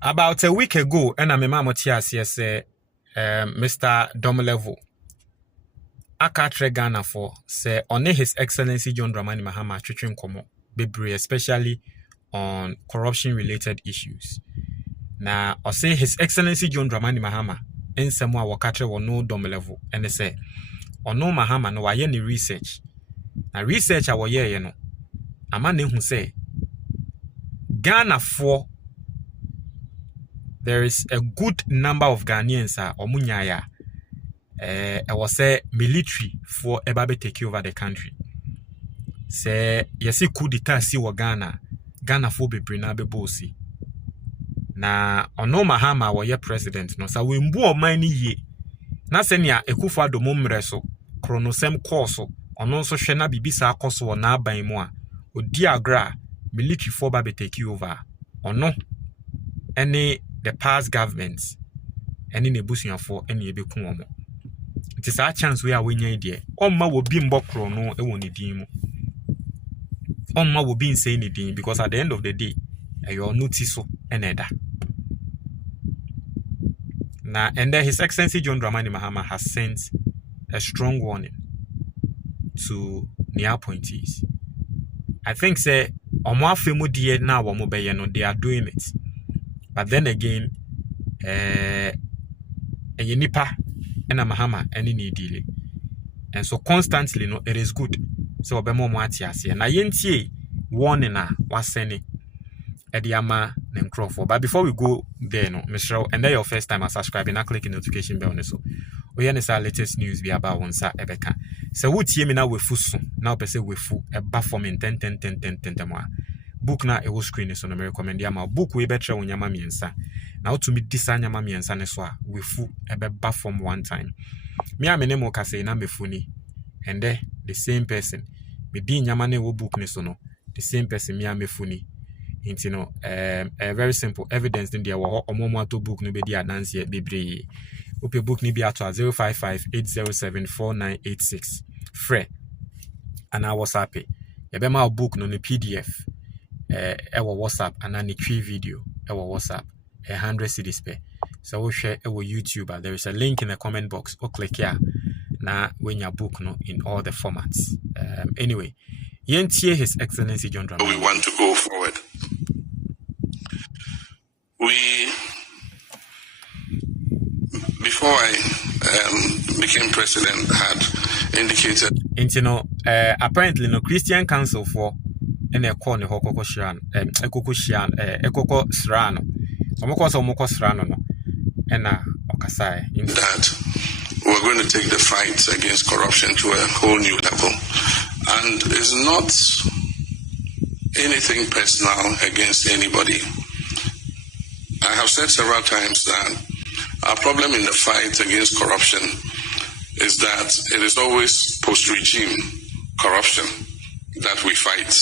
About a week ago, and I'm a mamotias, yes, Mr. Domelevo. Akatre Ghana for say on His Excellency John Dramani Mahama Chichun Komo Bebre, especially on corruption related issues. Now, I say His Excellency John Dramani Mahama in Samoa Wakatre will no Domelevo, and they say, or no Mahama no any research. Now, research our year, you know, a man who say Ghana for there is a good number of Ghanaians or Munyaya. I was say military for Ebabe take over the country. Say yesi coup d'etat si wa Ghana for be brina be bosi. Na ono Mahama wa ye president no sa we mbu o man ni ye. Na se nia Ekufuado do momre so kronosem course ono nso hwe na bibisa akoso na aban mu a odi agra military for ba be take over. Ono any the past governments any nebusuafo any ebe ku omo. It is our chance we are winning idea. Oma will be mbokro no e woni din mu. Oma will be saying anything because at the end of the day, your notice so eneda. Now, and then His Excellency John Dramani Mahama has sent a strong warning to the appointees. I think say omo afemu die na wo mo beye no they are doing it. But then again, nipa and Mahama any need delay. And so constantly no it is good. So obemo mo atiase. Na yentie warning na wasene Ediama Nencrofo. But before we go there, no, Mr. And then your first time subscribing, and click the notification bell. So we have our latest news be about one sa ebeka. So what me now we fusu now per se we fu a performing 10 book na e wo screen so no me recommend ya ma book we better on yama miensa. Now to me this yama miensa ne so we fu e be perform one time. Me am name ka say na me funi and the same person me din yama ne wo book ne so no the same person me am me funi. You know, very simple evidence in there. Omo to book no be dia dance here bebre. Ope book ni be at 055-807-4986. Free. And our WhatsApp. Ebe ma book no PDF. Our WhatsApp and a tree video. Our WhatsApp 100 cedis per. So we share our YouTube. There is a link in the comment box. Or click here. Now when your book no in all the formats. Anyway, yentie His Excellency John Dramani. We want to go forward. Before I became president, had indicated. And you know, apparently, no Christian Council for any corner Hokoko Shiran, Ekoko Shian, Ekoko Srano, Omoko Srano, and Okasai. That we're going to take the fight against corruption to a whole new level. And it's not anything personal against anybody. I have said several times that our problem in the fight against corruption is that it is always post-regime corruption that we fight.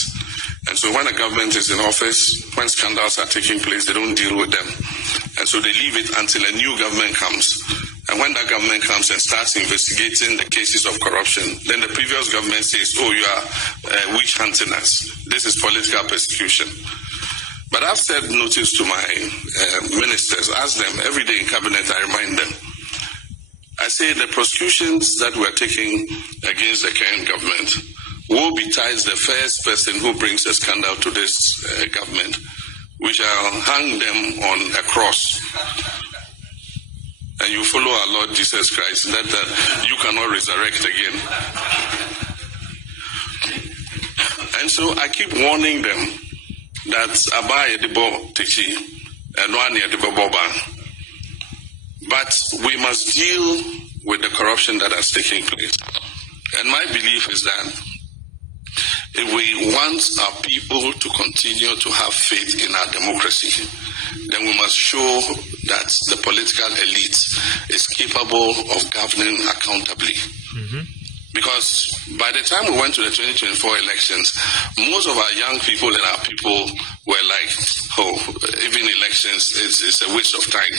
And so when a government is in office, when scandals are taking place, they don't deal with them. And so they leave it until a new government comes. And when that government comes and starts investigating the cases of corruption, then the previous government says, oh, you are witch hunting us. This is political persecution. But I've said notice to my ministers, ask them every day in cabinet, I remind them. I say the prosecutions that we're taking against the current government will be tied to the first person who brings a scandal to this government. We shall hang them on a cross. And you follow our Lord Jesus Christ, that you cannot resurrect again. And so I keep warning them that Abaye Debo Techi and Wani Debo Boba. But we must deal with the corruption that has taken place. And my belief is that if we want our people to continue to have faith in our democracy, then we must show that the political elite is capable of governing accountably. Because by the time we went to the 2024 elections, most of our young people and our people were like, oh, even elections, it's a waste of time.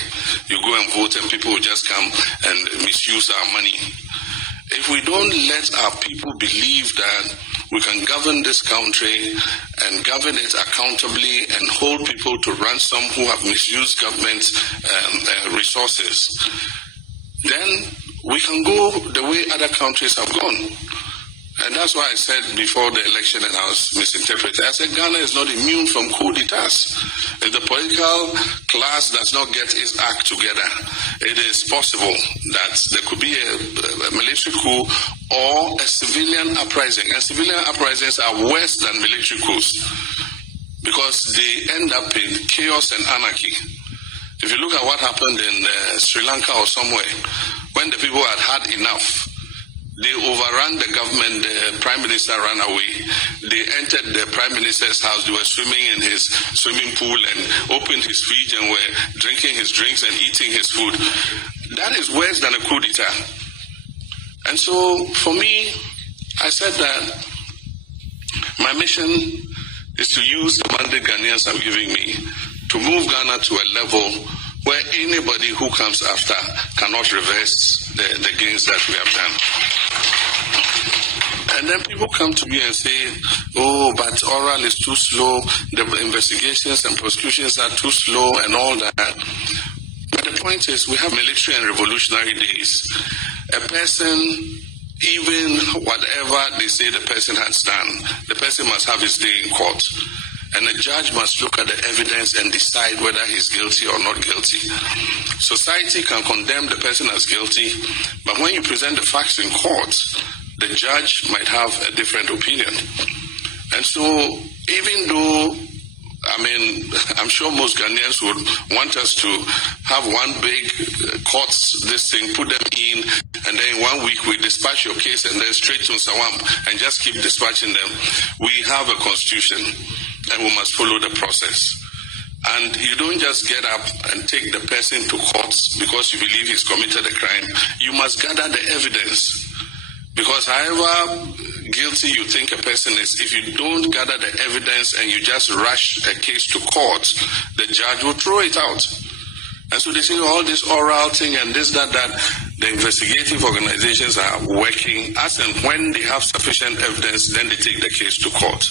You go and vote and people will just come and misuse our money. If we don't let our people believe that we can govern this country and govern it accountably and hold people to ransom who have misused government resources, then we can go the way other countries have gone. And that's why I said before the election, and I was misinterpreted, I said Ghana is not immune from coup d'etats. If the political class does not get its act together, it is possible that there could be a military coup or a civilian uprising. And civilian uprisings are worse than military coups because they end up in chaos and anarchy. If you look at what happened in Sri Lanka or somewhere, when the people had had enough, they overran the government, the prime minister ran away. They entered the prime minister's house, they were swimming in his swimming pool and opened his fridge and were drinking his drinks and eating his food. That is worse than a coup d'etat. And so for me, I said that my mission is to use the mandate Ghanaians are giving me to move Ghana to a level where anybody who comes after cannot reverse the gains that we have done. And then people come to me and say, oh, but oral is too slow, the investigations and prosecutions are too slow and all that. But the point is, we have military and revolutionary days. A person, even whatever they say the person has done, the person must have his day in court. And the judge must look at the evidence and decide whether he's guilty or not guilty. Society can condemn the person as guilty, but when you present the facts in court, the judge might have a different opinion. And so, even though, I'm sure most Ghanaians would want us to have one big courts, this thing, put them in, and then in 1 week we dispatch your case and then straight to Sawam and just keep dispatching them. We have a constitution and we must follow the process. And you don't just get up and take the person to court because you believe he's committed a crime. You must gather the evidence. Because however guilty you think a person is, if you don't gather the evidence and you just rush a case to court, the judge will throw it out. And so they say all this oral thing and this, that. The investigative organizations are working as and when they have sufficient evidence, then they take the case to court.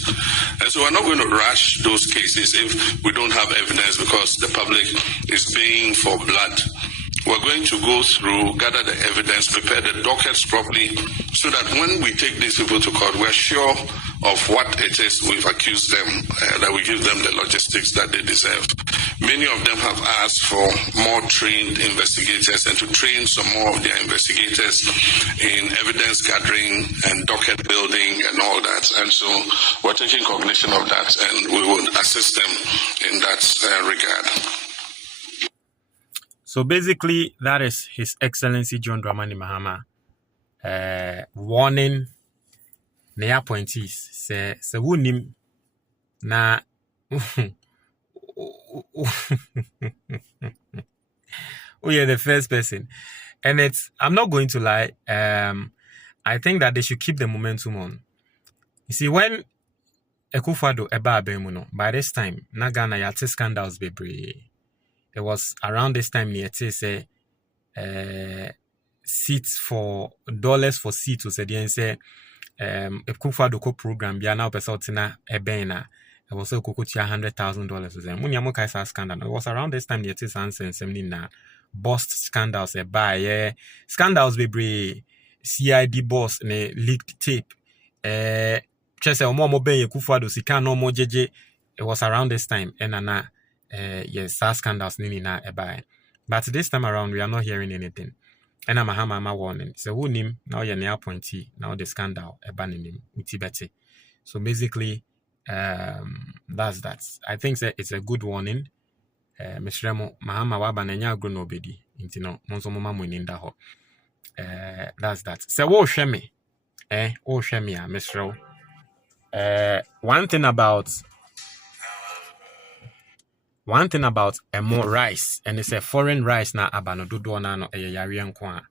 And so we're not going to rush those cases if we don't have evidence because the public is paying for blood. We're going to go through, gather the evidence, prepare the dockets properly, so that when we take these people to court, we're sure of what it is we've accused them, that we give them the logistics that they deserve. Many of them have asked for more trained investigators and to train some more of their investigators in evidence gathering and docket building and all that. And so we're taking cognition of that and we will assist them in that regard. So basically, that is His Excellency John Dramani Mahama warning the appointees. Say wunim na oh yeah, the first person. And I'm not going to lie, I think that they should keep the momentum on. You see, when Akufo-Addo eba abemuno, by this time, na Ghana yate scandals bebre. It was around this time near say seats for dollars for seats was again say Akufo-Addo program bia now person tina ebena it was so kukutia $100,000 when yamu kaisa scandal. It was around this time near say something na bust scandals buy scandals be CID boss ne leaked tape chese omo ben Akufo-Addo sika no mo jeje. It was around this time and na yes, scandals nini na ebai. But this time around, we are not hearing anything. And I'm Mahama warning. So who nim now you're near appointee now the scandal abandoning utibete. So basically, that's that. I think that it's a good warning. Mr. Remo Mahama wabanenya grow nobody. Intino monso mama muninda ho. That's that. So wo shemi. Oh shemi ya Mr. One thing about a more rice, and it's a foreign rice na abanododo na no yari nkwa.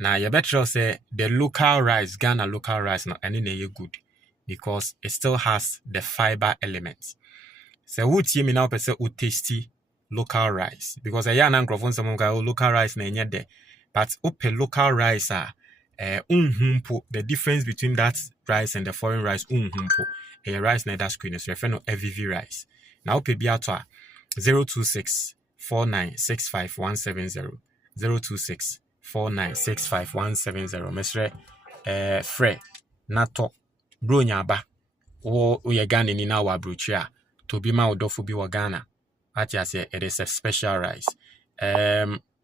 Na you better say the local rice, Ghana local rice na any na good because it still has the fiber elements. So would you me now person who tasty local rice because a yana nkrofon some local rice na enye de, but upe local rice the difference between that rice and the foreign rice a rice na that screen is refer no EVV rice. Now pay bi ato a 026 4965170 026 4965170 mesre frɛ nato bro nyaba wo ye Ghana ni na wa brochi a to bi ma odofo bi wa Ghana ati ase it is a special rice.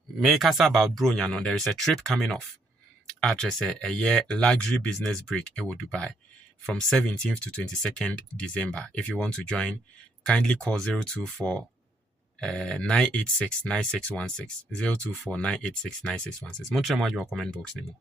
Make us about bro nya no, there is a trip coming off address a year luxury business break in Dubai from 17th to 22nd December. If you want to join, kindly call 024 986 9616 024 986 9616. Montreal, your comment box name.